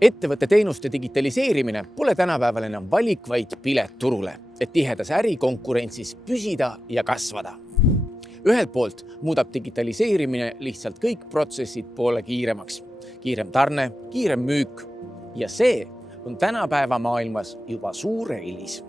Ettevõtte teenuste digitaliseerimine pole tänapäeval enam valik, vaid pilet turule, et tihedas ärikonkurentsis püsida ja kasvada. Ühelt poolt muudab digitaliseerimine lihtsalt kõik protsessid poole kiiremaks. Kiirem tarne, kiirem müük ja see on tänapäeva maailmas juba suur eelis.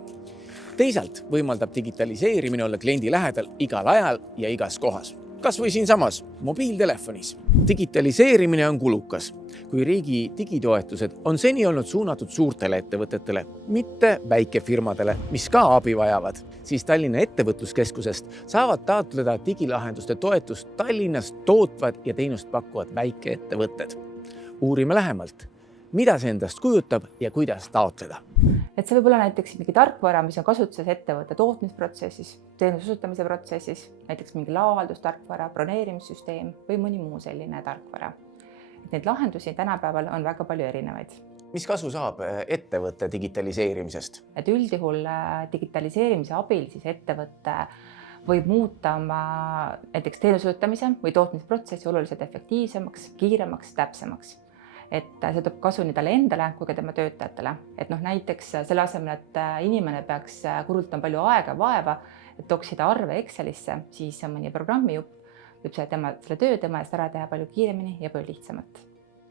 Teisalt võimaldab digitaliseerimine olla kliendi lähedal igal ajal ja igas kohas. Kas või siinsamas mobiiltelefonis. Digitaliseerimine on kulukas. Kui riigi digitoetused on seni olnud suunatud suurtele ettevõtetele, mitte väikefirmadele, mis ka abi vajavad, siis Tallinna ettevõtluskeskusest saavad taotleda digilahenduste toetust Tallinnas tootvad ja teenust pakkuvad väikeettevõtted. Uurime lähemalt, mida see endast kujutab ja kuidas taotleda. Et see võib olla näiteks mingi tarkvara, mis on kasutuses ettevõtte tootmisprotsessis, teenuse osutamise protsessis, näiteks mingi laohaldustarkvara, broneerimissüsteem või mõni muu selline tarkvara. Neid lahendusi tänapäeval on väga palju erinevaid. Mis kasu saab ettevõtte digitaliseerimisest? Et üldjuhul digitaliseerimise abil siis ettevõtte võib muuta oma näiteks teenuse osutamise või tootmisprotsessi oluliselt efektiivsemaks, kiiremaks, täpsemaks. Et see toob kasu nii talle endale kui ka tema töötajatele. Et näiteks selle asemel, et inimene peaks kulutama palju aega, vaeva, et toksida arve Excelisse, siis mõni programmijupp võib selle töö tema eest ära teha palju kiiremini ja palju lihtsamalt.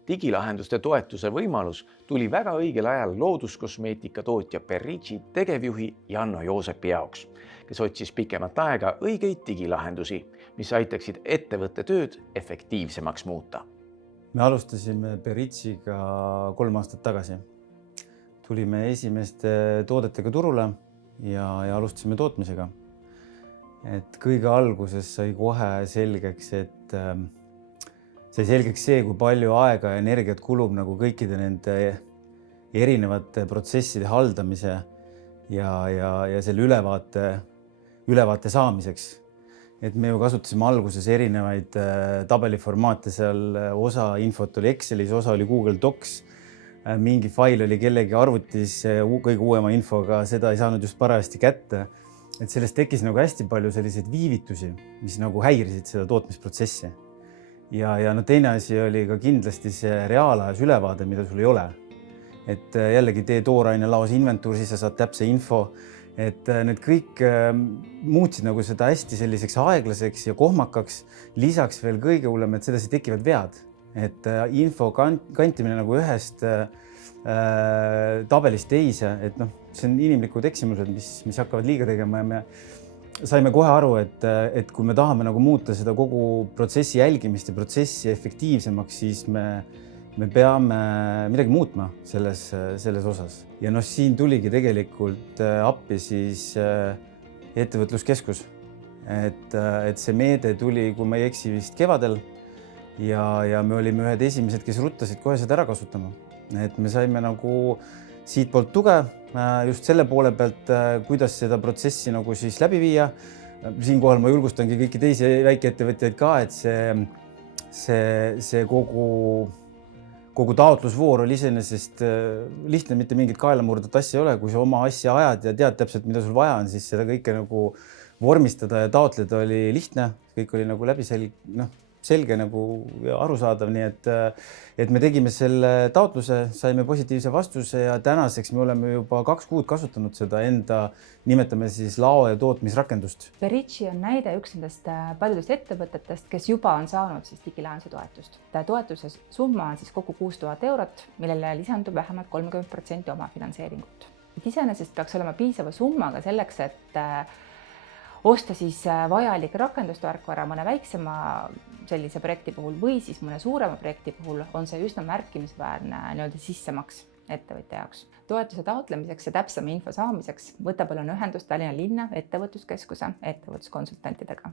Digilahenduste toetuse võimalus tuli väga õigel ajal looduskosmeetika tootja Perici tegevjuhi Janno Joosepi jaoks, kes otsis pikemat aega õigeid digilahendusi, mis aitaksid ettevõtte tööd efektiivsemaks muuta. Me alustasime Periciga 3 aastat tagasi. Tulime esimeste toodetega turule ja alustasime tootmisega. Et kõige alguses sai kohe selgeks, see, kui palju aega ja energiat kulub nagu kõikide nende erinevate protsesside haldamise ja selle ülevaate saamiseks. Et me ju kasutasime alguses erinevaid tabeliformaate, seal osa infot oli Excelis, osa oli Google Docs, mingi fail oli kellegi arvutis kõige uuema infoga, seda ei saanud just parajasti kätte. Et sellest tekkis nagu hästi palju selliseid viivitusi, mis nagu häirisid seda tootmisprotsessi. Ja teine asi oli ka kindlasti see reaalajas ülevaade, mida sul ei ole. Et jällegi tee tooraine laos inventuur, siis sa saad täpse info. Et need kõik muutsid nagu seda hästi selliseks aeglaseks ja kohmakaks. Lisaks veel kõige hullem, et sedasi tekivad vead. Et info kantimine nagu ühest tabelist teise, et see on inimlikud eksimused, mis hakkavad liiga tegema ja me saime kohe aru, et kui me tahame nagu muuta seda kogu protsessi jälgimist ja protsessi efektiivsemaks, siis me peame midagi muutma selles osas. Ja siin tuligi tegelikult appi siis ettevõtluskeskus. Et see meede tuli, kui ma ei eksi vist kevadel ja me olime ühed esimesed, kes ruttasid kohe seda ära kasutama. Et me saime nagu siit poolt tuge just selle poole pealt, kuidas seda protsessi nagu siis läbi viia. Siinkohal ma julgustangi kõiki teisi väikeettevõtjaid ka, et see kogu taotlusvoor oli iseenesest lihtne, mitte mingit kaelamurdat asja ei ole. Kui sa oma asja ajad ja tead täpselt, mida sul vaja on, siis seda kõike nagu vormistada ja taotleda oli lihtne. Kõik oli nagu selge nagu arusaadav, nii et me tegime selle taotluse, saime positiivse vastuse ja tänaseks me oleme juba 2 kuud kasutanud seda enda, nimetame siis lao- ja tootmisrakendust. Perici on näide üks nendest paljudest ettevõtetest, kes juba on saanud siis digilahenduse toetust. Toetuse summa on siis kokku 6000 eurot, millele lisandub vähemalt 30% oma finantseeringut. Iseenesest peaks olema piisava summaga selleks, et osta siis vajalik rakendustarkvara mõne väiksema sellise projekti puhul või siis mõne suurema projekti puhul on see üsna märkimisväärne sissemaks ettevõtja jaoks. Toetuse taotlemiseks ja täpsema info saamiseks võta palun ühendust Tallinna linna ettevõtluskeskuse ettevõtluskonsultantidega.